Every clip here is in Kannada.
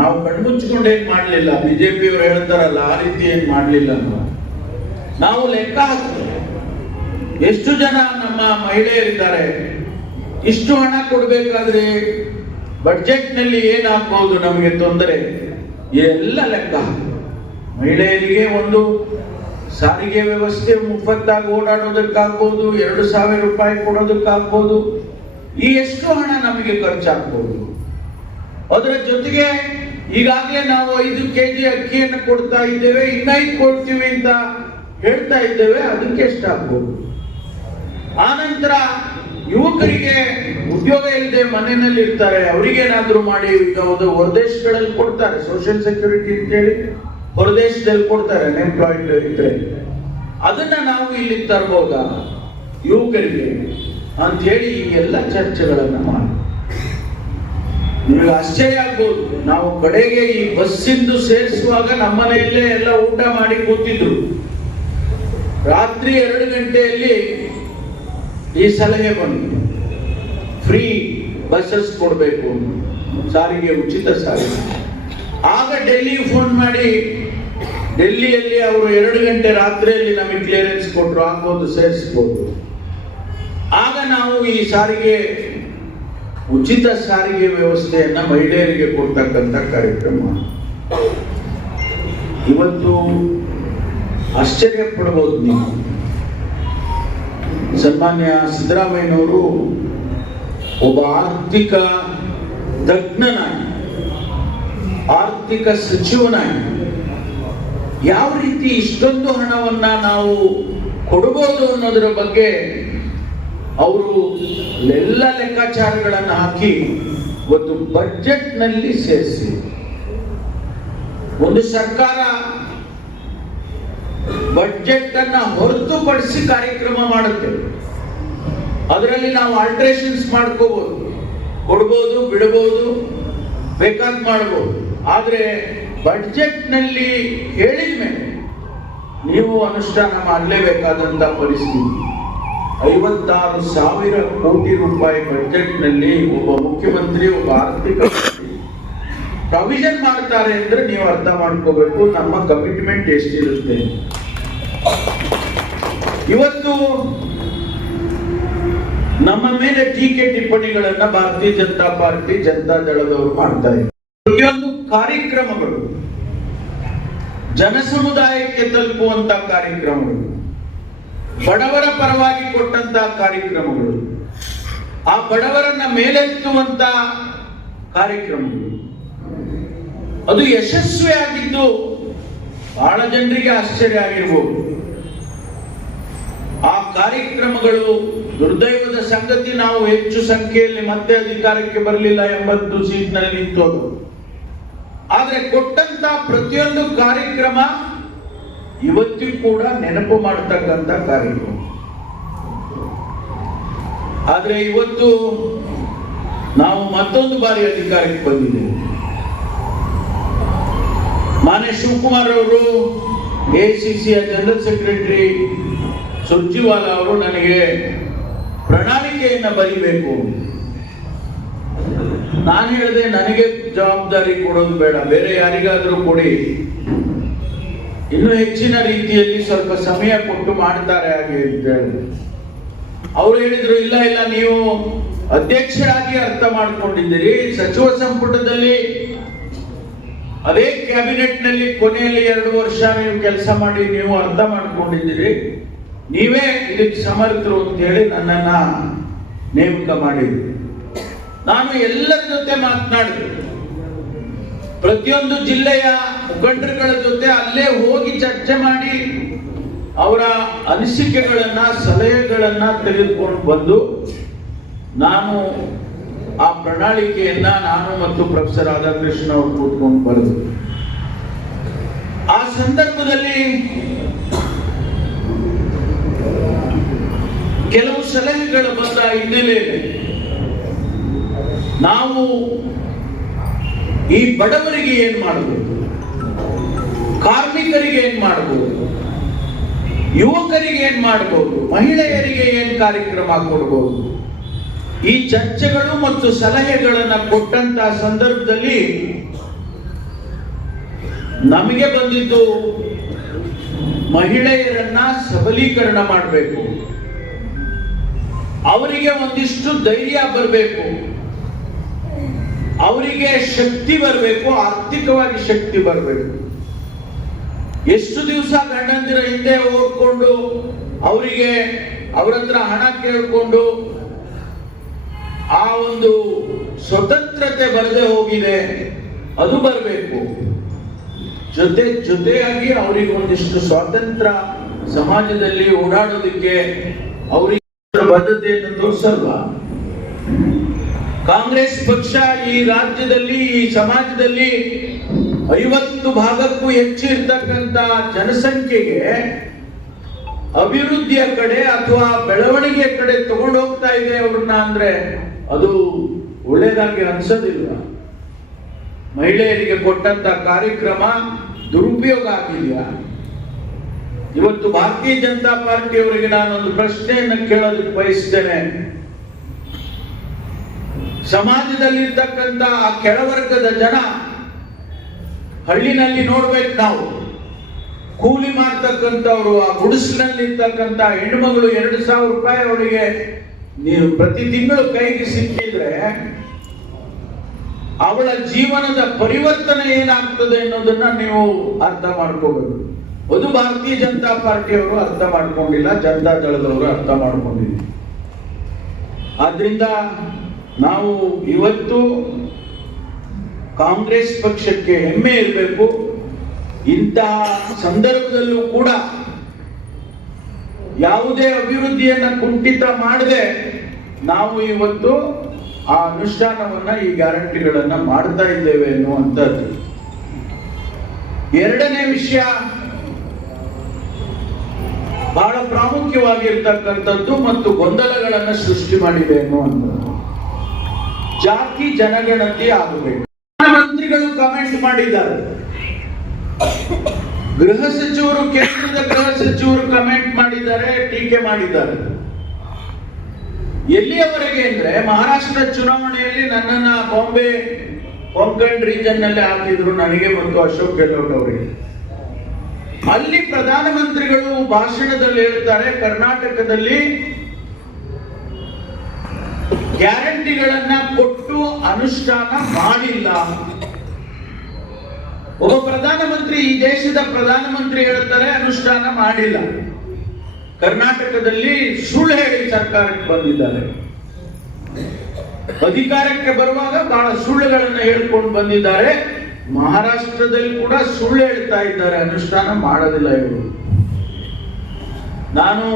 ನಾವು ಕಣ್ಮುಚ್ಚಿಕೊಂಡು ಏನ್ ಮಾಡ್ಲಿಲ್ಲ? ಬಿಜೆಪಿ ಅವರು ಹೇಳ್ತಾರಲ್ಲ, ಆ ರೀತಿ ಏನ್ ಮಾಡ್ಲಿಲ್ಲ ನಾವು ಲೆಕ್ಕ ಹಾಕ್ತೇವೆ. ಎಷ್ಟು ಜನ ನಮ್ಮ ಮಹಿಳೆಯರಿದ್ದಾರೆ? ಇಷ್ಟು ಹಣ ಕೊಡ್ಬೇಕಾದ್ರೆ ಬಡ್ಜೆಟ್ನಲ್ಲಿ ಏನಾಗ್ಬಹುದು ನಮಗೆ ತೊಂದರೆ? ಎಲ್ಲ ಲೆಕ್ಕ. ಮಹಿಳೆಯರಿಗೆ ಒಂದು ಸಾರಿಗೆ ವ್ಯವಸ್ಥೆ ಮುಫತ್ತಾಗಿ ಓಡಾಡೋದಕ್ಕಾಗ್ಬೋದು ಎರಡು ಸಾವಿರ ರೂಪಾಯಿ ಕೊಡೋದಕ್ಕಾಗ್ಬೋದು ಈ ಎಷ್ಟು ಹಣ ನಮಗೆ ಖರ್ಚಾಗ್ಬೋದು? ಅದರ ಜೊತೆಗೆ ಈಗಾಗಲೇ ನಾವು ಐದು ಕೆಜಿ ಅಕ್ಕಿಯನ್ನು ಕೊಡ್ತಾ ಇದ್ದೇವೆ, ಇನ್ನೈದು ಕೊಡ್ತೀವಿ ಅಂತ ಹೇಳ್ತಾ ಇದ್ದೇವೆ, ಅದಕ್ಕೆ ಎಷ್ಟಾಗ್ಬೋದು? ಆನಂತರ ಯುವಕರಿಗೆ ಉದ್ಯೋಗ ಇಲ್ಲದೆ ಮನೆಯಲ್ಲಿ ಇರ್ತಾರೆ, ಅವರಿಗೇನಾದ್ರೂ ಮಾಡಿ, ಈಗ ಹೊರದೇಶಗಳಲ್ಲಿ ಕೊಡ್ತಾರೆ ಸೋಷಿಯಲ್ ಸೆಕ್ಯೂರಿಟಿ ಅಂತೇಳಿ ಹೊರದೇಶದಲ್ಲಿ ಕೊಡ್ತಾರೆ ಅನ್ಎಂಪ್ಲಾಯ್ಡ್ ಇದ್ರೆ. ಅದನ್ನ ನಾವು ಇಲ್ಲಿ ತರ್ಬೋದ? ಯುವಕರಿಗೆ ಅಂತ ಹೇಳಿ ಈ ಎಲ್ಲ ಚರ್ಚೆಗಳನ್ನ ಮಾಡಿ. ನಿಮಗೆ ಆಶ್ಚರ್ಯ ಆಗ್ಬೋದು. ನಾವು ಕಡೆಗೆ ಈ ಬಸ್ಸಿಂದು ಸೇರಿಸುವಾಗ ನಮ್ಮನೆಯಲ್ಲೇ ಎಲ್ಲ ಊಟ ಮಾಡಿ ಕೂತಿದ್ರು. ರಾತ್ರಿ ಎರಡು ಗಂಟೆಯಲ್ಲಿ ಈ ಸಲಹೆ ಬಂತು. ಫ್ರೀ ಬಸ್ಸಸ್ ಕೊಡಬೇಕು ಸಾರಿಗೆ, ಉಚಿತ ಸಾರಿಗೆ. ಆಗ ಡೆಲ್ಲಿ ಫೋನ್ ಮಾಡಿ, ಡೆಲ್ಲಿಯಲ್ಲಿ ಅವರು ಎರಡು ಗಂಟೆ ರಾತ್ರಿಯಲ್ಲಿ ನಮಗೆ ಕ್ಲಿಯರೆನ್ಸ್ ಕೊಟ್ಟರು ಆಗ್ಬೋದು ಸೇರಿಸ್ಬೋದು. ಆಗ ನಾವು ಈ ಸಾರಿಗೆ ಉಚಿತ ಸಾರಿಗೆ ವ್ಯವಸ್ಥೆಯನ್ನ ಮಹಿಳೆಯರಿಗೆ ಕೊಡ್ತಕ್ಕಂಥ ಕಾರ್ಯಕ್ರಮ. ಇವತ್ತು ಆಶ್ಚರ್ಯ ಪಡಬಹುದು ನೀವು. ಸನ್ಮಾನ್ಯ ಸಿದ್ದರಾಮಯ್ಯನವರು ಒಬ್ಬ ಆರ್ಥಿಕ ತಜ್ಞನಾಗಿ, ಆರ್ಥಿಕ ಸಚಿವನಾಗಿ ಯಾವ ರೀತಿ ಇಷ್ಟೊಂದು ಹಣವನ್ನ ನಾವು ಕೊಡಬಹುದು ಅನ್ನೋದರ ಬಗ್ಗೆ ಅವರು ಎಲ್ಲ ಲೆಕ್ಕಾಚಾರಗಳನ್ನು ಹಾಕಿ ಒಂದು ಬಜೆಟ್ನಲ್ಲಿ ಸೇರಿಸಿ. ಒಂದು ಸರ್ಕಾರ ಬಜೆಟ್ ಅನ್ನ ಹೊರತುಪಡಿಸಿ ಕಾರ್ಯಕ್ರಮ ಮಾಡುತ್ತೆ. ಅದರಲ್ಲಿ ನಾವು ಆಲ್ಟ್ರೇಷನ್ಸ್ ಮಾಡ್ಕೋಬಹುದು ಕೊಡ್ಬೋದು ಬಿಡಬಹುದು ಬೇಕಾದ ಮಾಡ್ಬೋದು. ಆದ್ರೆ ಬಡ್ಜೆಟ್ನಲ್ಲಿ ಹೇಳಿದ ಮೇಲೆ ನೀವು ಅನುಷ್ಠಾನ ಮಾಡಲೇಬೇಕಾದಂತ ಪರಿಸ್ಥಿತಿ. ಐವತ್ತಾರು ಸಾವಿರ ಕೋಟಿ ರೂಪಾಯಿ ಬಜೆಟ್ನಲ್ಲಿ ಒಬ್ಬ ಮುಖ್ಯಮಂತ್ರಿ, ಒಬ್ಬ ಆರ್ಥಿಕ ಪ್ರಾವಿಷನ್ ಮಾಡ್ತಾರೆ ಅಂದ್ರೆ ನೀವು ಅರ್ಥ ಮಾಡ್ಕೋಬೇಕು, ನಮ್ಮ ಕಮಿಟ್ಮೆಂಟ್ ಎಷ್ಟಿರುತ್ತೆ? ಇವತ್ತು ನಮ್ಮ ಮೇಲೆ ಟೀಕೆ ಟಿಪ್ಪಣಿಗಳನ್ನ ಭಾರತೀಯ ಜನತಾ ಪಾರ್ಟಿ ಜನತಾ ದಳದವರು ಮಾಡ್ತಾರೆ ಪ್ರತಿಯೊಂದು ಕಾರ್ಯಕ್ರಮಗಳು, ಜನಸಮುದಾಯಕ್ಕೆ ತಲುಪುವಂತ ಕಾರ್ಯಕ್ರಮಗಳು. ಬಡವರ ಪರವಾಗಿ ಕೊಟ್ಟಂತ ಕಾರ್ಯಕ್ರಮಗಳು, ಆ ಬಡವರನ್ನ ಮೇಲೆತ್ತುವಂತ ಕಾರ್ಯಕ್ರಮಗಳು. ಅದು ಯಶಸ್ವಿ ಆಗಿದ್ದು ಬಹಳ ಜನರಿಗೆ ಆಶ್ಚರ್ಯ ಆಗಿರ್ಬೋದು. ಆ ಕಾರ್ಯಕ್ರಮಗಳು ದುರ್ದೈವದ ಸಂಗತಿ ನಾವು ಹೆಚ್ಚು ಸಂಖ್ಯೆಯಲ್ಲಿ ಮತ್ತೆ ಅಧಿಕಾರಕ್ಕೆ ಬರಲಿಲ್ಲ ಎಂಬತ್ತು ಸೀಟ್ನಲ್ಲಿ ನಿಂತು ಆದ್ರೆ ಕೊಟ್ಟಂತ ಪ್ರತಿಯೊಂದು ಕಾರ್ಯಕ್ರಮ ಇವತ್ತಿಗೂ ಕೂಡ ನೆನಪು ಮಾಡತಕ್ಕಂತ ಕಾರ್ಯಕ್ರಮ ಆದ್ರೆ ಇವತ್ತು ನಾವು ಮತ್ತೊಂದು ಬಾರಿ ಅಧಿಕಾರಕ್ಕೆ ಬಂದಿದ್ದೇವೆ. ಮಾನ್ಯ ಶಿವಕುಮಾರ್ ಅವರು, ಎ ಸಿ ಸಿಯ ಜನರಲ್ ಸೆಕ್ರೆಟರಿ ಸುರ್ಜಿವಾಲ ಅವರು ನನಗೆ ಪ್ರಣಾಳಿಕೆಯನ್ನ ಬರಿಬೇಕು. ನಾನು ಹೇಳಿದೆ, ನನಗೆ ಜವಾಬ್ದಾರಿ ಕೊಡೋದು ಬೇಡ, ಬೇರೆ ಯಾರಿಗಾದರೂ ಕೊಡಿ. ಇನ್ನು ಹೆಚ್ಚಿನ ರೀತಿಯಲ್ಲಿ ಸ್ವಲ್ಪ ಸಮಯ ಕೊಟ್ಟು ಮಾಡ್ತಾರೆ ಹಾಗೆ ಅಂತ ಹೇಳಿದ್ರು ಅವ್ರು ಹೇಳಿದ್ರು, ಇಲ್ಲ ಇಲ್ಲ, ನೀವು ಅಧ್ಯಕ್ಷರಾಗಿ ಅರ್ಥ ಮಾಡ್ಕೊಂಡಿದ್ದೀರಿ. ಸಚಿವ ಸಂಪುಟದಲ್ಲಿ ಅದೇ ಕ್ಯಾಬಿನೆಟ್ನಲ್ಲಿ ಕೊನೆಯಲ್ಲಿ ಎರಡು ವರ್ಷ ನೀವು ಕೆಲಸ ಮಾಡಿ, ನೀವು ಅರ್ಥ ಮಾಡಿಕೊಂಡಿದ್ದೀರಿ. ನೀವೇ ಇದಕ್ಕೆ ಸಮರ್ಥರು ಅಂತ ಹೇಳಿ ನನ್ನನ್ನ ನೇಮಕ ಮಾಡಿದ್ರಿ. ನಾನು ಎಲ್ಲರ ಜೊತೆ ಮಾತನಾಡಿದೆ. ಪ್ರತಿಯೊಂದು ಜಿಲ್ಲೆಯ ಮುಖಂಡರುಗಳ ಜೊತೆ ಅಲ್ಲೇ ಹೋಗಿ ಚರ್ಚೆ ಮಾಡಿ ಅವರ ಅನಿಸಿಕೆಗಳನ್ನ, ಸಲಹೆಗಳನ್ನ ತೆಗೆದುಕೊಂಡು ಬಂದು ನಾನು ಆ ಪ್ರಣಾಳಿಕೆಯನ್ನ ನಾನು ಮತ್ತು ಪ್ರೊಫೆಸರ್ ರಾಧಾಕೃಷ್ಣ ಅವರು ಕೂತ್ಕೊಂಡು ಬರೆದು. ಆ ಸಂದರ್ಭದಲ್ಲಿ ಕೆಲವು ಸಲಹೆಗಳು ಬಂದ ಹಿನ್ನೆಲೆಯಲ್ಲಿ ನಾವು ಈ ಬಡವರಿಗೆ ಏನ್ ಮಾಡಬಹುದು? ಕಾರ್ಮಿಕರಿಗೆ ಏನ್ ಮಾಡಬಹುದು? ಯುವಕರಿಗೆ ಏನ್ ಮಾಡಬಹುದು? ಮಹಿಳೆಯರಿಗೆ ಏನ್ ಕಾರ್ಯಕ್ರಮ ಕೊಡಬಹುದು ಈ ಚರ್ಚೆಗಳು ಮತ್ತು ಸಲಹೆಗಳನ್ನು ಕೊಟ್ಟಂತ ಸಂದರ್ಭದಲ್ಲಿ ನಮಗೆ ಬಂದಿದ್ದು ಮಹಿಳೆಯರನ್ನ ಸಬಲೀಕರಣ ಮಾಡಬೇಕು. ಅವರಿಗೆ ಒಂದಿಷ್ಟು ಧೈರ್ಯ ಬರಬೇಕು. ಅವರಿಗೆ ಶಕ್ತಿ ಬರಬೇಕು, ಆರ್ಥಿಕವಾಗಿ ಶಕ್ತಿ ಬರಬೇಕು. ಎಷ್ಟು ದಿವಸ ಗಂಡಂದಿರ ಹಿಂದೆ ಓದ್ಕೊಂಡು ಅವರಿಗೆ ಅವರ ಹತ್ರ ಹಣ ಕೇಳಿಕೊಂಡು ಆ ಒಂದು ಸ್ವತಂತ್ರತೆ ಬರದೆ ಹೋಗಿದೆ, ಅದು ಬರಬೇಕು. ಜೊತೆ, ಜೊತೆಯಾಗಿ ಅವರಿಗೆ ಒಂದಿಷ್ಟು ಸ್ವಾತಂತ್ರ್ಯ ಸಮಾಜದಲ್ಲಿ ಓಡಾಡೋದಕ್ಕೆ ಅವರಿಗೆ ಬದ್ಧತೆಯನ್ನು ತೋರಿಸಲ್ವಾ? ಕಾಂಗ್ರೆಸ್ ಪಕ್ಷ ಈ ರಾಜ್ಯದಲ್ಲಿ, ಈ ಸಮಾಜದಲ್ಲಿ ಐವತ್ತು ಭಾಗಕ್ಕೂ ಹೆಚ್ಚು ಇರ್ತಕ್ಕಂತ ಜನಸಂಖ್ಯೆಗೆ ಅಭಿವೃದ್ಧಿಯ ಕಡೆ ಅಥವಾ ಬೆಳವಣಿಗೆಯ ಕಡೆ ತಗೊಂಡು ಹೋಗ್ತಾ ಇದೆ ಅವ್ರನ್ನ ಅಂದ್ರೆ ಅದು ಒಳ್ಳೇದಾಗಿ ಅನ್ಸೋದಿಲ್ಲ. ಮಹಿಳೆಯರಿಗೆ ಕೊಟ್ಟಂತ ಕಾರ್ಯಕ್ರಮ ದುರುಪಯೋಗ ಆಗಿದೆಯಾ? ಇವತ್ತು ಭಾರತೀಯ ಜನತಾ ಪಾರ್ಟಿಯವರಿಗೆ ನಾನೊಂದು ಪ್ರಶ್ನೆಯನ್ನು ಕೇಳೋದಕ್ಕೆ ಬಯಸ್ತೇನೆ. ಸಮಾಜದಲ್ಲಿರ್ತಕ್ಕಂಥ ಆ ಕೆಳವರ್ಗದ ಜನ ಹಳ್ಳಿನಲ್ಲಿ ನೋಡ್ಬೇಕು ನಾವು. ಕೂಲಿ ಮಾಡ್ತಕ್ಕಂಥವ್ರು, ಆ ಗುಡಿಸಿನಲ್ಲಿ ಇರ್ತಕ್ಕಂಥ ಹೆಣ್ಮಗಳು ಎರಡು ಸಾವಿರ ರೂಪಾಯಿ ಅವಳಿಗೆ ನೀವು ಪ್ರತಿ ತಿಂಗಳು ಕೈಗೆ ಸಿಕ್ಕಿದ್ರೆ ಅವಳ ಜೀವನದ ಪರಿವರ್ತನೆ ಏನಾಗ್ತದೆ ಅನ್ನೋದನ್ನ ನೀವು ಅರ್ಥ ಮಾಡ್ಕೋಬೇಕು. ಅದು ಭಾರತೀಯ ಜನತಾ ಪಾರ್ಟಿಯವರು ಅರ್ಥ ಮಾಡ್ಕೊಂಡಿಲ್ಲ, ಜನತಾ ದಳದವರು ಅರ್ಥ ಮಾಡ್ಕೊಂಡಿಲ್ಲ. ಆದ್ರಿಂದ ನಾವು ಇವತ್ತು ಕಾಂಗ್ರೆಸ್ ಪಕ್ಷಕ್ಕೆ ಹೆಮ್ಮೆ ಇರಬೇಕು. ಇಂತಹ ಸಂದರ್ಭದಲ್ಲೂ ಕೂಡ ಯಾವುದೇ ಅಭಿವೃದ್ಧಿಯನ್ನು ಕುಂಠಿತ ಮಾಡದೆ ನಾವು ಇವತ್ತು ಆ ಅನುಷ್ಠಾನವನ್ನ ಈ ಗ್ಯಾರಂಟಿಗಳನ್ನ ಮಾಡ್ತಾ ಇದ್ದೇವೆ ಎನ್ನುವಂಥದ್ದು ಎರಡನೇ ವಿಷಯ ಬಹಳ ಪ್ರಾಮುಖ್ಯವಾಗಿರ್ತಕ್ಕಂಥದ್ದು ಮತ್ತು ಗೊಂದಲಗಳನ್ನು ಸೃಷ್ಟಿ ಮಾಡಿದೆ ಅನ್ನುವಂಥದ್ದು. ಜಾತಿ ಜನಗಣತಿ ಆಗಬೇಕು. ಮಂತ್ರಿಗಳು ಕಮೆಂಟ್ ಮಾಡಿದ್ದಾರೆ. ಗೃಹ ಸಚಿವರು, ಕೇಂದ್ರದ ಗೃಹ ಸಚಿವರು ಕಮೆಂಟ್ ಮಾಡಿದ್ದಾರೆ, ಟೀಕೆ ಮಾಡಿದ್ದಾರೆ. ಎಲ್ಲಿಯವರೆಗೆ ಅಂದ್ರೆ ಮಹಾರಾಷ್ಟ್ರ ಚುನಾವಣೆಯಲ್ಲಿ ನನ್ನನ್ನ ಬಾಂಬೆ, ಕೊಂಕಣ್ ರೀಜನ್ನಲ್ಲಿ ಹಾಕಿದ್ರು. ನನಗೆ ಮತ್ತು ಅಶೋಕ್ ಗೆಹ್ಲೋಟ್ ಅವರಿಗೆ. ಅಲ್ಲಿ ಪ್ರಧಾನಮಂತ್ರಿಗಳು ಭಾಷಣದಲ್ಲಿ ಹೇಳ್ತಾರೆ, ಕರ್ನಾಟಕದಲ್ಲಿ ಗ್ಯಾರಂಟಿಗಳನ್ನ ಕೊಟ್ಟು ಅನುಷ್ಠಾನ ಮಾಡಿಲ್ಲ. ಒಬ್ಬ ಪ್ರಧಾನಮಂತ್ರಿ ಈ ದೇಶದ ಪ್ರಧಾನಮಂತ್ರಿ ಹೇಳ್ತಾರೆ, ಅನುಷ್ಠಾನ ಮಾಡಿಲ್ಲ. ಕರ್ನಾಟಕದಲ್ಲಿ ಸುಳ್ಳು ಹೇಳಿ ಸರ್ಕಾರಕ್ಕೆ ಬಂದಿದ್ದಾರೆ. ಅಧಿಕಾರಕ್ಕೆ ಬರುವಾಗ ಬಹಳ ಸುಳ್ಳುಗಳನ್ನು ಹೇಳ್ಕೊಂಡು ಬಂದಿದ್ದಾರೆ. ಮಹಾರಾಷ್ಟ್ರದಲ್ಲಿ ಕೂಡ ಸುಳ್ಳು ಹೇಳ್ತಾ ಇದ್ದಾರೆ, ಅನುಷ್ಠಾನ ಮಾಡೋದಿಲ್ಲ ಇವರು. ನಾನು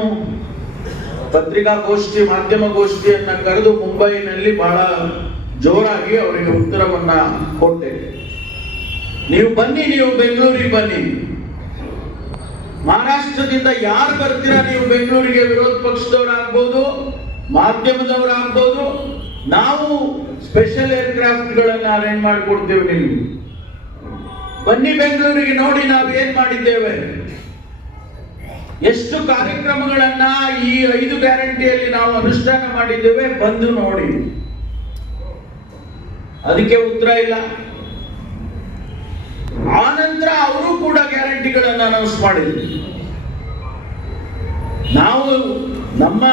ಪತ್ರಿಕಾಗೋಷ್ಠಿ, ಮಾಧ್ಯಮಗೋಷ್ಠಿಯನ್ನ ಕರೆದು ಮುಂಬೈನಲ್ಲಿ ಬಹಳ ಜೋರಾಗಿ ಅವರಿಗೆ ಉತ್ತರವನ್ನ ಕೊಟ್ಟೆ. ನೀವು ಬನ್ನಿ, ನೀವು ಬೆಂಗಳೂರಿಗೆ ಬನ್ನಿ. ಮಹಾರಾಷ್ಟ್ರದಿಂದ ಯಾರು ಬರ್ತೀರಾ ನೀವು ಬೆಂಗಳೂರಿಗೆ? ವಿರೋಧ ಪಕ್ಷದವರಾಗ್ಬೋದು, ಮಾಧ್ಯಮದವರಾಗ್ಬೋದು. ನಾವು ಸ್ಪೆಷಲ್ ಏರ್ಕ್ರಾಫ್ಟ್ ಗಳನ್ನ ಅರೇಂಜ್ ಮಾಡಿಕೊಡ್ತೇವೆ ನೀವು ಬನ್ನಿ ಬೆಂಗಳೂರಿಗೆ ನೋಡಿ ನಾವು ಏನ್ ಮಾಡಿದ್ದೇವೆ. ಎಷ್ಟು ಕಾರ್ಯಕ್ರಮಗಳನ್ನ ಈ ಐದು ಗ್ಯಾರಂಟಿಯಲ್ಲಿ ನಾವು ಅನುಷ್ಠಾನ ಮಾಡಿದ್ದೇವೆ ಬಂದು ನೋಡಿ. ಅದಕ್ಕೆ ಉತ್ತರ ಇಲ್ಲ. ಆನಂತರ ಅವರು ಕೂಡ ಗ್ಯಾರಂಟಿಗಳನ್ನು ಅನೌನ್ಸ್ ಮಾಡಿದ್ರು. ನಾವು ನಮ್ಮ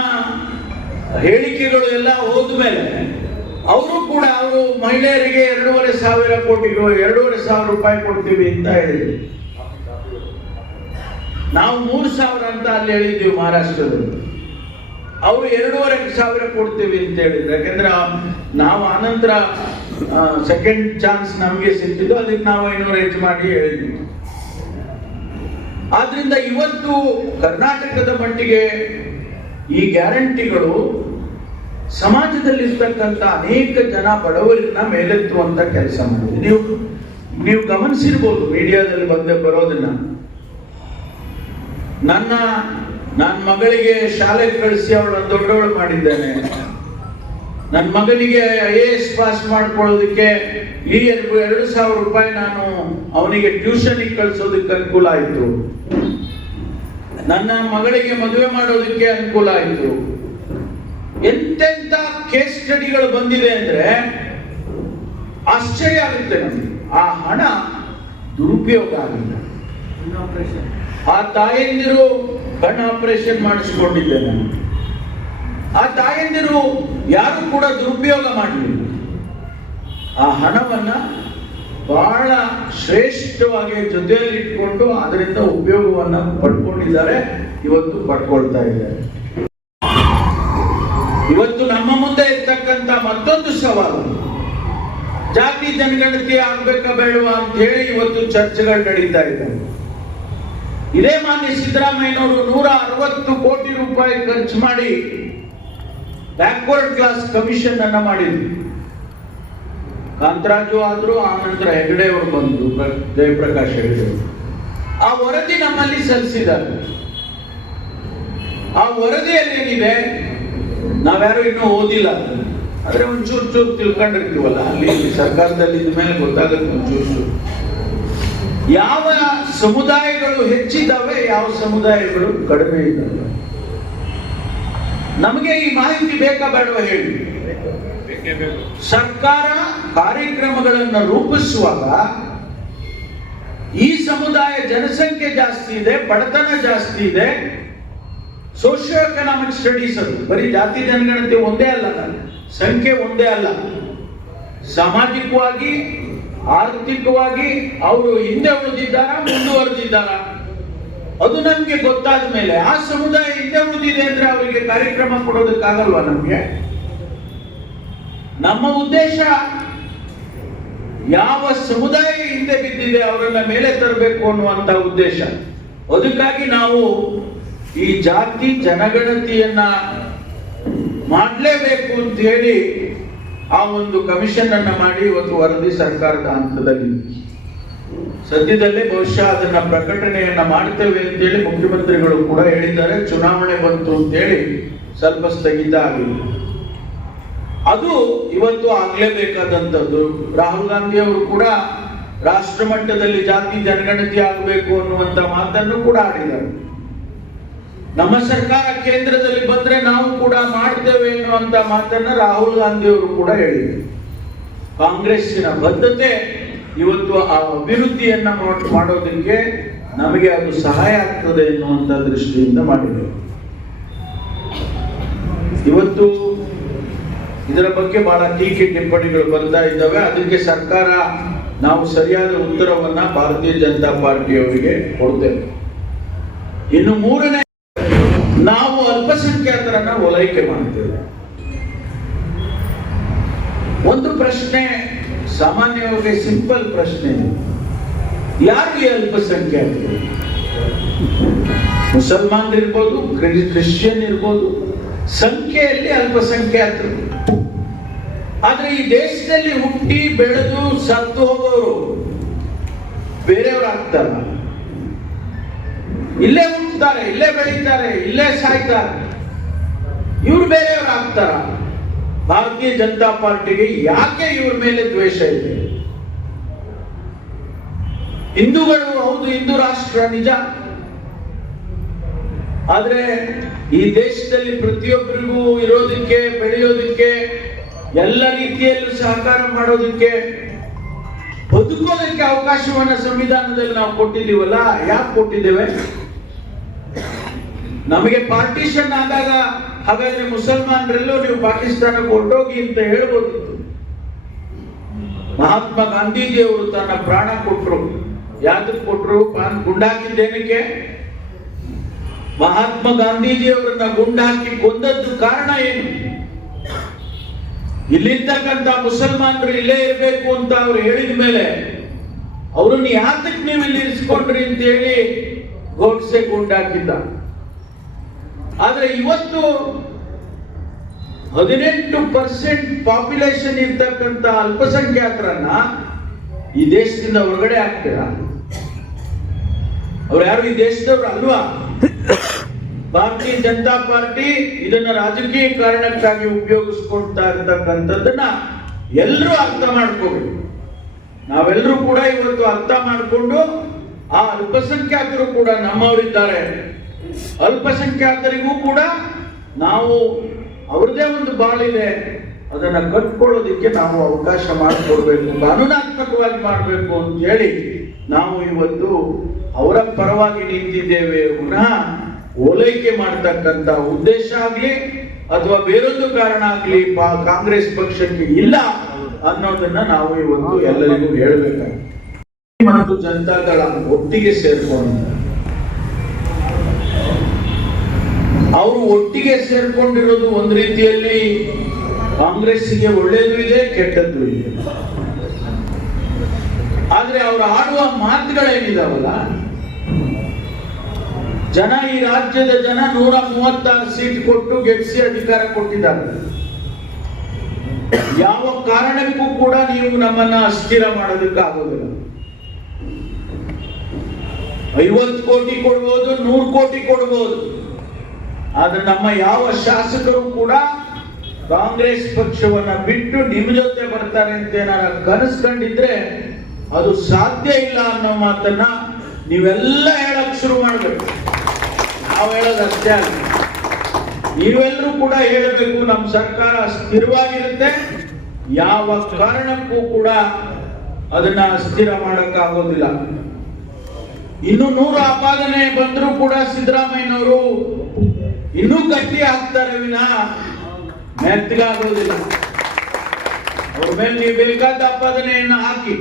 ಹೇಳಿಕೆಗಳು ಎಲ್ಲ ಹೋದ್ಮೇಲೆ ಅವರು ಕೂಡ ಅವರು ಮಹಿಳೆಯರಿಗೆ ಎರಡೂವರೆ ಸಾವಿರ ಕೋಟಿಗೂ, ಎರಡೂವರೆ ಸಾವಿರ ರೂಪಾಯಿ ಕೊಡ್ತೀವಿ ಅಂತ ಹೇಳಿದ್ರು. ನಾವು ಮೂರು ಸಾವಿರ ಅಂತ ಅಲ್ಲಿ ಹೇಳಿದ್ದೀವಿ ಮಹಾರಾಷ್ಟ್ರದಲ್ಲಿ. ಅವರು ಎರಡೂವರೆ ಸಾವಿರ ಕೊಡ್ತೀವಿ ಅಂತ ಹೇಳಿದ್ರು. ಯಾಕಂದ್ರೆ ನಾವು ಆನಂತರ ಸೆಕೆಂಡ್ ಚಾನ್ಸ್ ನಮಗೆ ಸಿಕ್ಕಿದ್ದು, ಅದಕ್ಕೆ ನಾವು ಐನೂರು ಹೆಚ್ಚು ಮಾಡಿ ಹೇಳಿದ್ವಿ. ಆದ್ರಿಂದ ಇವತ್ತು ಕರ್ನಾಟಕದ ಮಟ್ಟಿಗೆ ಈ ಗ್ಯಾರಂಟಿಗಳು ಸಮಾಜದಲ್ಲಿ ಇರ್ತಕ್ಕಂಥ ಅನೇಕ ಜನ ಬಡವರನ್ನ ಮೇಲೆತ್ತುವಂತ ಕೆಲಸ ಮಾಡಿದೆ ನೀವು ನೀವು ಗಮನಿಸಿರ್ಬೋದು, ಮೀಡಿಯಾದಲ್ಲಿ ಬಂದ ಬರೋದನ್ನ. ನನ್ನ ನನ್ನ ಮಗಳಿಗೆ ಶಾಲೆ ಕಳಿಸಿ ಅವಳ ದೊಡ್ಡವಳು ಮಾಡಿದ್ದೇನೆ. ನನ್ನ ಮಗನಿಗೆ ಐ ಎ ಎಸ್ ಪಾಸ್ ಮಾಡ್ಕೊಳ್ಳೋದಕ್ಕೆ ಈ ಎರಡು ಸಾವಿರ ರೂಪಾಯಿ ನಾನು ಅವನಿಗೆ ಟ್ಯೂಷನಿಗೆ ಕಳಿಸೋದಕ್ಕೆ ಅನುಕೂಲ ಆಯಿತು. ನನ್ನ ಮಗಳಿಗೆ ಮದುವೆ ಮಾಡೋದಕ್ಕೆ ಅನುಕೂಲ ಆಯಿತು. ಎಂತೆಂತ ಕೇಸ್ ಸ್ಟಡಿಗಳು ಬಂದಿದೆ ಅಂದ್ರೆ ಆಶ್ಚರ್ಯ ಆಗುತ್ತೆ ನಮಗೆ. ಆ ಹಣ ದುರುಪಯೋಗ ಆಗಿಲ್ಲ. ಆ ತಾಯಂದಿರು ಕಣ್ಣು ಆಪರೇಷನ್ ಮಾಡಿಸಿಕೊಂಡಿದ್ದೆ ನಾನು. ಆ ತಾಯಂದಿರು ಯಾರು ಕೂಡ ದುರುಪಯೋಗ ಮಾಡಲಿಲ್ಲ. ಆ ಹಣವನ್ನ ಬಹಳ ಶ್ರೇಷ್ಠವಾಗಿ ಜೊತೆಯಲ್ಲಿ ಇಟ್ಕೊಂಡು ಅದರಿಂದ ಉಪಯೋಗವನ್ನ ಪಡ್ಕೊಂಡಿದ್ದಾರೆ. ಇವತ್ತು ಪಡ್ಕೊಳ್ತಾ ಇದ್ದಾರೆ. ಇವತ್ತು ನಮ್ಮ ಮುಂದೆ ಇರ್ತಕ್ಕಂತ ಮತ್ತೊಂದು ಸವಾಲು. ಜಾತಿ ಜನಗಣತಿ ಆಗ್ಬೇಕಾ ಬೇಡವಾ ಅಂತ ಹೇಳಿ ಇವತ್ತು ಚರ್ಚೆಗಳು ನಡೀತಾ ಇದ್ದಾವೆ. ಇದೇ ಮಾನ್ಯ ಸಿದ್ದರಾಮಯ್ಯನವರು ನೂರ ಅರವತ್ತು ಕೋಟಿ ರೂಪಾಯಿ ಖರ್ಚು ಮಾಡಿ ಬ್ಯಾಕ್ವರ್ಡ್ ಕ್ಲಾಸ್ ಕಮಿಷನ್ ಅನ್ನ ಮಾಡಿದ್ರು. ಕಾಂತರಾಜು ಆದ್ರು, ಆ ನಂತರ ಹೆಗಡೆ ಅವರು ಪ್ರ- ಜಯಪ್ರಕಾಶ್ ಹೆಗಡೆ ಆ ವರದಿ ನಮ್ಮಲ್ಲಿ ಸಲ್ಲಿಸಿದ್ದಾರೆ. ಆ ವರದಿಯಲ್ಲಿ ಏನಿದೆ, ನಾವ್ಯಾರು ಇನ್ನೂ ಓದಿಲ್ಲ. ಆದ್ರೆ ಒಂಚೂರು ಚೂರು ತಿಳ್ಕೊಂಡಿರ್ತೀವಲ್ಲ, ಅಲ್ಲಿ ಸರ್ಕಾರದಲ್ಲಿ ಇದ್ಮೇಲೆ ಗೊತ್ತಾಗುತ್ತೆ ಒಂಚೂರು ಚೂರು. ಯಾವ ಸಮುದಾಯಗಳು ಹೆಚ್ಚಿದ್ದಾವೆ ಯಾವ ಸಮುದಾಯಗಳು ಕಡಿಮೆ ಇದ್ದಾವೆ? ನಮಗೆ ಈ ಮಾಹಿತಿ ಬೇಕಾ ಬೇಡವ ಹೇಳಿ? ಸರ್ಕಾರ ಕಾರ್ಯಕ್ರಮಗಳನ್ನು ರೂಪಿಸುವಾಗ ಈ ಸಮುದಾಯ ಜನಸಂಖ್ಯೆ ಜಾಸ್ತಿ ಇದೆ ಬಡತನ ಜಾಸ್ತಿ ಇದೆ. ಸೋಷಿಯೋ ಎಕನಾಮಿಕ್ ಸ್ಟಡೀಸ್ ಅದು. ಬರೀ ಜಾತಿ ಜನಗಣತಿ ಒಂದೇ ಅಲ್ಲ ಸಂಖ್ಯೆ ಒಂದೇ ಅಲ್ಲ. ಸಾಮಾಜಿಕವಾಗಿ ಆರ್ಥಿಕವಾಗಿ ಅವರು ಹಿಂದೆ ಉಳಿದಿದ್ದಾರ, ಮುಂದುವರೆದಿದ್ದಾರ? ಅದು ನಮ್ಗೆ ಗೊತ್ತಾದ ಮೇಲೆ ಆ ಸಮುದಾಯ ಹಿಂದೆ ಉಳಿದಿದೆ ಅಂದ್ರೆ ಅವರಿಗೆ ಕಾರ್ಯಕ್ರಮ ಕೊಡೋದಕ್ಕಾಗಲ್ವಾ ನಮ್ಗೆ? ನಮ್ಮ ಉದ್ದೇಶ ಯಾವ ಸಮುದಾಯ ಹಿಂದೆ ಬಿದ್ದಿದೆ ಅವರನ್ನ ಮೇಲೆ ತರಬೇಕು ಅನ್ನುವಂತ ಉದ್ದೇಶ. ಅದಕ್ಕಾಗಿ ನಾವು ಈ ಜಾತಿ ಜನಗಣತಿಯನ್ನ ಮಾಡಲೇಬೇಕು ಅಂತ ಹೇಳಿ ಆ ಒಂದು ಕಮಿಷನ್ ಅನ್ನ ಮಾಡಿ ಒಂದು ವರದಿ ಸರ್ಕಾರದ ಹಂತದಲ್ಲಿ. ಸದ್ಯದಲ್ಲೇ ಬಹುಶಃ ಅದನ್ನ ಪ್ರಕಟಣೆಯನ್ನ ಮಾಡ್ತೇವೆ ಅಂತೇಳಿ ಮುಖ್ಯಮಂತ್ರಿಗಳು ಕೂಡ ಹೇಳಿದ್ದಾರೆ. ಚುನಾವಣೆ ಬಂತು ಅಂತೇಳಿ ಸ್ವಲ್ಪ ಸ್ಥಗಿತ ಆಗಿದೆ. ಅದು ಇವತ್ತು ಆಗ್ಲೇಬೇಕಾದಂಥದ್ದು. ರಾಹುಲ್ ಗಾಂಧಿ ಅವರು ಕೂಡ ರಾಷ್ಟ್ರ ಮಟ್ಟದಲ್ಲಿ ಜಾತಿ ಜನಗಣತಿ ಆಗಬೇಕು ಅನ್ನುವಂತ ಮಾತನ್ನು ಕೂಡ ಆಡಿದ್ದಾರೆ. ನಮ್ಮ ಸರ್ಕಾರ ಕೇಂದ್ರದಲ್ಲಿ ಬಂದ್ರೆ ನಾವು ಕೂಡ ಮಾಡ್ತೇವೆ ಎನ್ನುವಂತ ಮಾತನ್ನ ರಾಹುಲ್ ಗಾಂಧಿ ಅವರು ಕೂಡ ಹೇಳಿದರು. ಕಾಂಗ್ರೆಸ್ಸಿನ ಬದ್ಧತೆ ಇವತ್ತು ಆ ಅಭಿವೃದ್ಧಿಯನ್ನ ಮಾಡ್- ಮಾಡೋದಕ್ಕೆ ನಮಗೆ ಅದು ಸಹಾಯ ಆಗ್ತದೆ ಎನ್ನುವಂತ ದೃಷ್ಟಿಯಿಂದ ಮಾಡಿದೆ ಇವತ್ತು ಇದರ ಬಗ್ಗೆ ಬಹಳ ಟೀಕೆ ಟಿಪ್ಪಣಿಗಳು ಬರ್ತಾ ಇದ್ದಾವೆ. ಅದಕ್ಕೆ ಸರ್ಕಾರ ನಾವು ಸರಿಯಾದ ಉತ್ತರವನ್ನ ಭಾರತೀಯ ಜನತಾ ಪಾರ್ಟಿಯವರಿಗೆ ಕೊಡ್ತೇವೆ. ಇನ್ನು ಮೂರನೇ ಅಲ್ಪಸಂಖ್ಯಾತರನ್ನ ಓಲೈಕೆ ಮಾಡ್ತೇವೆ. ಒಂದು ಪ್ರಶ್ನೆ, ಸಾಮಾನ್ಯವಾಗಿ ಸಿಂಪಲ್ ಪ್ರಶ್ನೆ. ಯಾಕೆ ಅಲ್ಪಸಂಖ್ಯಾತರು? ಮುಸಲ್ಮಾನರು ಇರ್ಬೋದು, ಕ್ರಿ- ಕ್ರಿಶ್ಚಿಯನ್ ಇರ್ಬೋದು, ಸಂಖ್ಯೆಯಲ್ಲಿ ಅಲ್ಪಸಂಖ್ಯಾತರು. ಆದ್ರೆ ಈ ದೇಶದಲ್ಲಿ ಹುಟ್ಟಿ, ಬೆಳೆದು, ಸತ್ತು ಹೋಗೋರು ಬೇರೆಯವರು ಆಗ್ತಾರ ಇಲ್ಲೇ ಹುಟ್ಟುತ್ತಾರೆ ಇಲ್ಲೇ ಬೆಳೀತಾರೆ, ಇಲ್ಲೇ ಸಾಯ್ತಾರೆ. ಇವ್ರು ಬೇರೆಯವ್ರು ಆಗ್ತಾರ? ಭಾರತೀಯ ಜನತಾ ಪಾರ್ಟಿಗೆ ಯಾಕೆ ಇವ್ರ ಮೇಲೆ ದ್ವೇಷ ಇದೆ? ಹಿಂದೂಗಳು ಹೌದು, ಹಿಂದೂ ರಾಷ್ಟ್ರ ನಿಜ. ಆದ್ರೆ ಈ ದೇಶದಲ್ಲಿ ಪ್ರತಿಯೊಬ್ಬರಿಗೂ ಇರೋದಕ್ಕೆ, ಬೆಳೆಯೋದಕ್ಕೆ, ಎಲ್ಲ ರೀತಿಯಲ್ಲೂ ಸಹಕಾರ ಮಾಡೋದಕ್ಕೆ, ಬದುಕೋದಕ್ಕೆ ಅವಕಾಶವನ್ನ ಸಂವಿಧಾನದಲ್ಲಿ ನಾವು ಕೊಟ್ಟಿದ್ದೀವಲ್ಲ, ಯಾಕೆ ಕೊಟ್ಟಿದ್ದೇವೆ? ನಮಗೆ ಪಾರ್ಟಿಷನ್ ಆದಾಗ ಹಾಗಾದ್ರೆ ಮುಸಲ್ಮಾನರೆಲ್ಲೋ ನೀವು ಪಾಕಿಸ್ತಾನಕ್ಕೆ ಹೊರಟೋಗಿ ಅಂತ ಹೇಳ್ಬೋದಿತ್ತು ಮಹಾತ್ಮ ಗಾಂಧೀಜಿಯವರು ತನ್ನ ಪ್ರಾಣ ಕೊಟ್ಟರು ಯಾವ್ದಕ್ಕೆ ಕೊಟ್ಟರು ಗುಂಡಾಕಿದ್ದೇನಕ್ಕೆ ಮಹಾತ್ಮ ಗಾಂಧೀಜಿಯವರನ್ನ ಗುಂಡಾಕಿ ಕೊಂದದ್ದು ಕಾರಣ ಏನು? ಇಲ್ಲಿರ್ತಕ್ಕಂಥ ಮುಸಲ್ಮಾನರು ಇಲ್ಲೇ ಇರಬೇಕು ಅಂತ ಅವ್ರು ಹೇಳಿದ ಮೇಲೆ ಅವರನ್ನು ಯಾತಕ್ಕೆ ನೀವು ಇಲ್ಲಿ ಇರಿಸ್ಕೊಂಡ್ರಿ ಅಂತ ಹೇಳಿ ಗೋಡ್ಸೆ ಗುಂಡಾಕಿದ್ದ. ಆದ್ರೆ ಇವತ್ತು ಹದಿನೆಂಟು ಪರ್ಸೆಂಟ್ ಪಾಪ್ಯುಲೇಷನ್ ಇರ್ತಕ್ಕಂಥ ಅಲ್ಪಸಂಖ್ಯಾತರನ್ನ ಈ ದೇಶದಿಂದ ಹೊರಗಡೆ ಹಾಕ್ತೀರಾ? ಅವ್ರು ಯಾರು ಈ ದೇಶದವ್ರು ಅಲ್ವಾ? ಭಾರತೀಯ ಜನತಾ ಪಾರ್ಟಿ ಇದನ್ನ ರಾಜಕೀಯ ಕಾರಣಕ್ಕಾಗಿ ಉಪಯೋಗಿಸ್ಕೊಳ್ತಾ ಇರ್ತಕ್ಕಂಥದ್ದನ್ನ ಎಲ್ಲರೂ ಅರ್ಥ ಮಾಡ್ಕೋಬೇಕು. ನಾವೆಲ್ಲರೂ ಕೂಡ ಇವತ್ತು ಅರ್ಥ ಮಾಡಿಕೊಂಡು ಆ ಅಲ್ಪಸಂಖ್ಯಾತರು ಕೂಡ ನಮ್ಮವರಿದ್ದಾರೆ. ಅಲ್ಪಸಂಖ್ಯಾತರಿಗೂ ಕೂಡ ನಾವು ಅವ್ರದೇ ಒಂದು ಬಾಳಿದೆ. ಅದನ್ನು ಕಟ್ಕೊಳ್ಳೋದಿಕ್ಕೆ ನಾವು ಅವಕಾಶ ಮಾಡಿಕೊಡ್ಬೇಕು ಕಾನೂನಾತ್ಮಕವಾಗಿ ಮಾಡಬೇಕು ಅಂತ ಹೇಳಿ ನಾವು ಇವತ್ತು ಅವರ ಪರವಾಗಿ ನಿಂತಿದ್ದೇವೆ. ಪುನಃ ಓಲೈಕೆ ಮಾಡತಕ್ಕಂತ ಉದ್ದೇಶ ಆಗಲಿ ಅಥವಾ ಬೇರೊಂದು ಕಾರಣ ಆಗಲಿ ಕಾಂಗ್ರೆಸ್ ಪಕ್ಷಕ್ಕೆ ಇಲ್ಲ ಅನ್ನೋದನ್ನ ನಾವು ಇವತ್ತು ಎಲ್ಲರಿಗೂ ಹೇಳಬೇಕಾಗುತ್ತೆ ಮತ್ತು ಜನತಾದಳ ಒಟ್ಟಿಗೆ ಸೇರ್ಕೊಂಡು ಅವರು ಒಟ್ಟಿಗೆ ಸೇರ್ಕೊಂಡಿರೋದು ಒಂದ್ ರೀತಿಯಲ್ಲಿ ಕಾಂಗ್ರೆಸ್ಗೆ ಒಳ್ಳೇದು ಇದೆ, ಕೆಟ್ಟದ್ದು ಇದೆ. ಆದ್ರೆ ಅವರು ಆಡುವ ಮಾತುಗಳೇನಿದಾವಲ್ಲ? ಜನ ಈ ರಾಜ್ಯದ ಜನ ನೂರ ಮೂವತ್ತಾರು ಸೀಟ್ ಕೊಟ್ಟು ಗೆಲ್ಸಿ ಅಧಿಕಾರ ಕೊಟ್ಟಿದ್ದಾರೆ. ಯಾವ ಕಾರಣಕ್ಕೂ ಕೂಡ ನೀವು ನಮ್ಮನ್ನ ಅಸ್ಥಿರ ಮಾಡೋದಕ್ಕಾಗೋದಿಲ್ಲ. ಐವತ್ತು ಕೋಟಿ ಕೊಡ್ಬೋದು, ನೂರು ಕೋಟಿ ಕೊಡ್ಬೋದು. ಆದ್ರೆ ನಮ್ಮ ಯಾವ ಶಾಸಕರು ಕೂಡ ಕಾಂಗ್ರೆಸ್ ಪಕ್ಷವನ್ನ ಬಿಟ್ಟು ನಿಮ್ ಜೊತೆ ಬರ್ತಾರೆ ಅಂತ ಏನಾರ ಕನಸ್ಕೊಂಡಿದ್ರೆ ಅದು ಸಾಧ್ಯ ಇಲ್ಲ ಅನ್ನೋ ಮಾತನ್ನ ನೀವೆಲ್ಲ ಹೇಳಕ್ ಶುರು ಮಾಡ್ಬೇಕು. ನಾವು ಹೇಳೋದು ಅಷ್ಟೇ ಅಲ್ಲ. ನೀವೆಲ್ಲರೂ ಕೂಡ ಹೇಳಬೇಕು ನಮ್ಮ ಸರ್ಕಾರ ಸ್ಥಿರವಾಗಿರುತ್ತೆ ಯಾವ ಕಾರಣಕ್ಕೂ ಕೂಡ ಅದನ್ನ ಸ್ಥಿರ ಮಾಡಕ್ಕಾಗೋದಿಲ್ಲ ಇನ್ನು ನೂರು ಆಪಾದನೆ ಬಂದರೂ ಕೂಡ ಸಿದ್ದರಾಮಯ್ಯನವರು ಇನ್ನೂ ಗಟ್ಟಿ ಆಗ್ತಾರೆ ವಿನ. ಮೆತ್ತಗಾಗೋದಿಲ್ಲ ಅವ್ರ ಮೇಲೆ ನೀವು ಬೇಕಾದ ಆಪಾದನೆಯನ್ನು ಹಾಕಿ.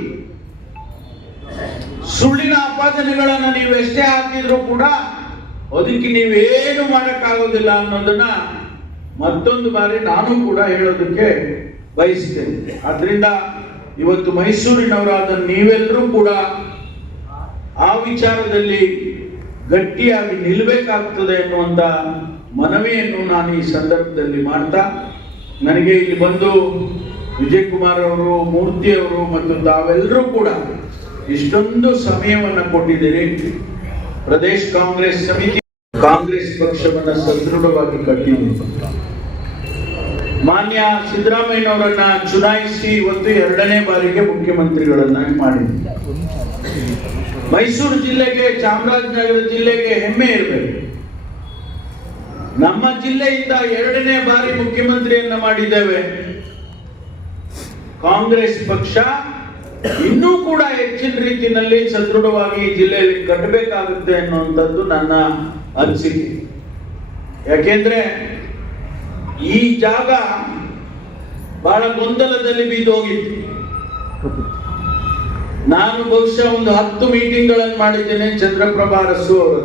ಸುಳ್ಳಿನ ಆಪಾದನೆಗಳನ್ನು ನೀವು ಎಷ್ಟೇ ಹಾಕಿದ್ರು ಕೂಡ ಅದಕ್ಕೆ ನೀವೇನು ಮಾಡೋಕ್ಕಾಗೋದಿಲ್ಲ ಅನ್ನೋದನ್ನ ಮತ್ತೊಂದು ಬಾರಿ ನಾನು ಕೂಡ ಹೇಳೋದಕ್ಕೆ ಬಯಸ್ತೇನೆ ಆದ್ರಿಂದ ಇವತ್ತು ಮೈಸೂರಿನವರಾದ ನೀವೆಲ್ಲರೂ ಕೂಡ ಆ ವಿಚಾರದಲ್ಲಿ ಗಟ್ಟಿಯಾಗಿ ನಿಲ್ಲಬೇಕಾಗ್ತದೆ ಎನ್ನುವಂತ ಮನವಿಯನ್ನು ನಾನು ಈ ಸಂದರ್ಭದಲ್ಲಿ ಮಾಡ್ತಾ, ನನಗೆ ಇಲ್ಲಿ ಬಂದು ವಿಜಯ್ ಕುಮಾರ್ ಅವರು, ಮೂರ್ತಿ ಅವರು ಮತ್ತು ತಾವೆಲ್ಲರೂ ಕೂಡ ಇಷ್ಟೊಂದು ಸಮಯವನ್ನು ಕೊಟ್ಟಿದ್ದೀರಿ. ಪ್ರದೇಶ್ ಕಾಂಗ್ರೆಸ್ ಸಮಿತಿ, ಕಾಂಗ್ರೆಸ್ ಪಕ್ಷವನ್ನ ಸದೃಢವಾಗಿ ಕಟ್ಟಿದೆ ಮಾನ್ಯ ಸಿದ್ದರಾಮಯ್ಯನವರನ್ನ ಚುನಾಯಿಸಿ ಇವತ್ತು ಎರಡನೇ ಬಾರಿಗೆ ಮುಖ್ಯಮಂತ್ರಿಗಳನ್ನಾಗಿ ಮಾಡಿದ್ದೀರಿ ಮೈಸೂರು ಜಿಲ್ಲೆಗೆ, ಚಾಮರಾಜನಗರ ಜಿಲ್ಲೆಗೆ ಹೆಮ್ಮೆ ಇರಬೇಕು. ನಮ್ಮ ಜಿಲ್ಲೆಯಿಂದ ಎರಡನೇ ಬಾರಿ ಮುಖ್ಯಮಂತ್ರಿಯನ್ನ ಮಾಡಿದ್ದೇವೆ. ಕಾಂಗ್ರೆಸ್ ಪಕ್ಷ ಇನ್ನೂ ಕೂಡ ಹೆಚ್ಚಿನ ರೀತಿಯಲ್ಲಿ ಸದೃಢವಾಗಿ ಜಿಲ್ಲೆಯಲ್ಲಿ ಕಟ್ಟಬೇಕಾಗುತ್ತೆ ಅನ್ನುವಂಥದ್ದು ನನ್ನ ಅನಿಸಿಕೆ. ಯಾಕೆಂದ್ರೆ ಈ ಜಾಗ ಬಹಳ ಗೊಂದಲದಲ್ಲಿ ಬಿದ್ದೋಗಿತ್ತು ನಾನು ಬಹುಶಃ ಒಂದು ಹತ್ತು ಮೀಟಿಂಗ್ಗಳನ್ನು ಮಾಡಿದ್ದೇನೆ ಚಂದ್ರಪ್ರಭಾ ರಸ್ಸು ಅವರ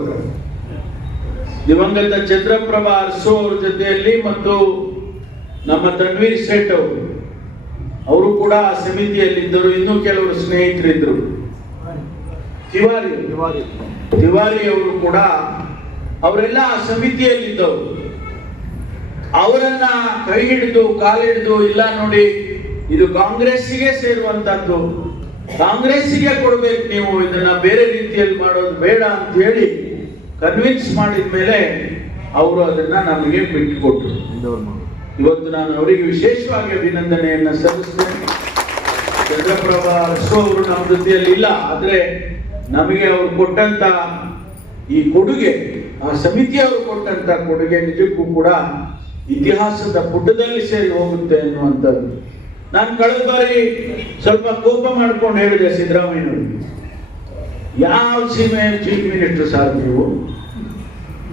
ದಿವಂಗತ ಚಂದ್ರಪ್ರಭಾ ಅರಸು ಅವ್ರ ಜೊತೆಯಲ್ಲಿ ಮತ್ತು ನಮ್ಮ ತನ್ವೀರ್ ಸೇಠ್ ಅವರು. ಅವರು ಕೂಡ ಆ ಸಮಿತಿಯಲ್ಲಿದ್ದರು. ಇನ್ನೂ ಕೆಲವರು ಸ್ನೇಹಿತರಿದ್ದರು ತಿವಾರಿ ತಿವಾರಿ. ಅವರು ಕೂಡ ಅವರೆಲ್ಲ ಆ ಸಮಿತಿಯಲ್ಲಿದ್ದವರು. ಅವರನ್ನ ಕೈ ಹಿಡಿದು ಕಾಲಿಡಿದು ಇಲ್ಲ ನೋಡಿ ಇದು ಕಾಂಗ್ರೆಸ್ಸಿಗೆ ಸೇರುವಂತದ್ದು ಕಾಂಗ್ರೆಸ್ಸಿಗೆ ಕೊಡ್ಬೇಕು ನೀವು. ಇದನ್ನ ಬೇರೆ ರೀತಿಯಲ್ಲಿ ಮಾಡೋದು ಬೇಡ ಅಂತ ಹೇಳಿ ಕನ್ವಿನ್ಸ್ ಮಾಡಿದ ಮೇಲೆ ಅವರು ಅದನ್ನ ನಮಗೆ ಬಿಟ್ಟುಕೊಟ್ರು. ಇವತ್ತು ನಾನು ಅವರಿಗೆ ವಿಶೇಷವಾಗಿ ಅಭಿನಂದನೆಯನ್ನ ಸಲ್ಲಿಸ್ತೇನೆ. ಚಂದ್ರಪ್ರಭಾ ಅಷ್ಟು ಅವರು ನಮ್ಮ ಜೊತೆಯಲ್ಲಿ ಇಲ್ಲ, ಆದ್ರೆ ನಮಗೆ ಅವರು ಕೊಟ್ಟಂತ ಈ ಕೊಡುಗೆ, ಆ ಸಮಿತಿಯವರು ಕೊಟ್ಟಂತ ಕೊಡುಗೆ ನಿಜಕ್ಕೂ ಕೂಡ ಇತಿಹಾಸದ ಪುಟದಲ್ಲಿ ಸೇರಿ ಹೋಗುತ್ತೆ ಅನ್ನುವಂಥದ್ದು. ನಾನು ಕಳೆದ ಬಾರಿ ಸ್ವಲ್ಪ ಕೋಪ ಮಾಡ್ಕೊಂಡು ಹೇಳಿದೆ ಸಿದ್ದರಾಮಯ್ಯನವರು ಯಾವ ಸೀಮೆಯ ಚೀಫ್ ಮಿನಿಸ್ಟರ್ ಸರ್ ನೀವು?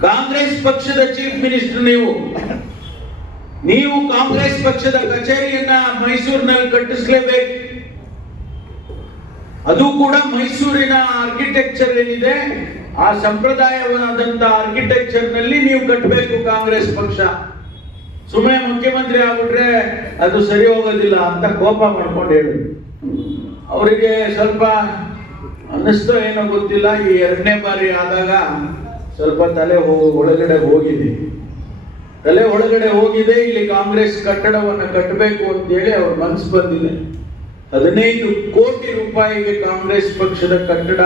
ಕಾಂಗ್ರೆಸ್ ಪಕ್ಷದ ಚೀಫ್ ಮಿನಿಸ್ಟರ್ ನೀವು. ನೀವು ಕಾಂಗ್ರೆಸ್ ಪಕ್ಷದ ಕಚೇರಿಯನ್ನ ಮೈಸೂರಿನಲ್ಲಿ ಕಟ್ಟಿಸ್ಲೇಬೇಕು. ಅದು ಕೂಡ ಮೈಸೂರಿನ ಆರ್ಕಿಟೆಕ್ಚರ್ ಏನಿದೆ ಆ ಸಂಪ್ರದಾಯವಾದಂತ ಆರ್ಕಿಟೆಕ್ಚರ್ನಲ್ಲಿ ನೀವು ಕಟ್ಟಬೇಕು ಕಾಂಗ್ರೆಸ್ ಪಕ್ಷ. ಸುಮ್ಮನೆ ಮುಖ್ಯಮಂತ್ರಿ ಆಗ್ಬಿಟ್ರೆ ಅದು ಸರಿ ಹೋಗೋದಿಲ್ಲ ಅಂತ ಕೋಪ ಮಾಡ್ಕೊಂಡು ಹೇಳಿದ್ರು ಅವರಿಗೆ ಸ್ವಲ್ಪ ಅನ್ನಿಸ್ತೋ ಏನೋ ಗೊತ್ತಿಲ್ಲ, ಈ ಎರಡನೇ ಬಾರಿ ಆದಾಗ ಸ್ವಲ್ಪ ತಲೆ ಒಳಗಡೆ ಹೋಗಿದೆ. ತಲೆ ಒಳಗಡೆ ಹೋಗಿದೆ, ಇಲ್ಲಿ ಕಾಂಗ್ರೆಸ್ ಕಟ್ಟಡವನ್ನು ಕಟ್ಟಬೇಕು ಅಂತ ಹೇಳಿ ಅವ್ರ ಮನಸ್ಸು ಬಂದಿದೆ. ಹದಿನೈದು ಕೋಟಿ ರೂಪಾಯಿಗೆ ಕಾಂಗ್ರೆಸ್ ಪಕ್ಷದ ಕಟ್ಟಡ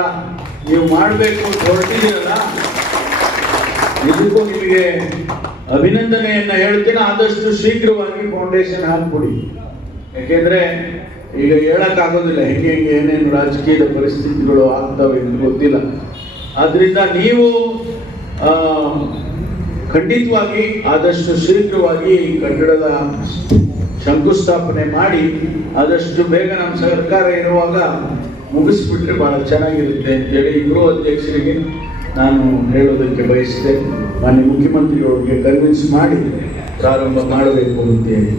ನೀವು ಮಾಡಬೇಕು ಅಂತ ಹೊರಟಿದ್ದೀರಲ್ಲ ಇದಕ್ಕೂ ನಿಮಗೆ ಅಭಿನಂದನೆಯನ್ನ ಹೇಳ್ತೀನಿ. ಆದಷ್ಟು ಶೀಘ್ರವಾಗಿ ಫೌಂಡೇಶನ್ ಹಾಕ್ಬಿಡಿ. ಯಾಕೆಂದ್ರೆ ಈಗ ಹೇಳಕ್ ಆಗೋದಿಲ್ಲ, ಹೆಂಗೆ ಹೆಂಗೆ ಏನೇನು ರಾಜಕೀಯದ ಪರಿಸ್ಥಿತಿಗಳು ಆಗ್ತವೆ ಎಂದು ಗೊತ್ತಿಲ್ಲ. ಆದ್ರಿಂದ ನೀವು ಖಂಡಿತವಾಗಿ ಆದಷ್ಟು ಶೀಘ್ರವಾಗಿ ಈ ಕಟ್ಟಡದ ಶಂಕುಸ್ಥಾಪನೆ ಮಾಡಿ, ಆದಷ್ಟು ಬೇಗ ನಮ್ಮ ಸರ್ಕಾರ ಇರುವಾಗ ಮುಗಿಸ್ಬಿಟ್ರೆ ಬಹಳ ಚೆನ್ನಾಗಿರುತ್ತೆ ಅಂತೇಳಿ ಗೃಹ ಅಧ್ಯಕ್ಷರಿಗೆ ನಾನು ಹೇಳೋದಕ್ಕೆ ಬಯಸಿದೆ. ಮಾನ್ಯ ಮುಖ್ಯಮಂತ್ರಿಗಳಿಗೆ ಕನ್ವಿನ್ಸ್ ಮಾಡಿ ಪ್ರಾರಂಭ ಮಾಡಬೇಕು ಅಂತೇಳಿ.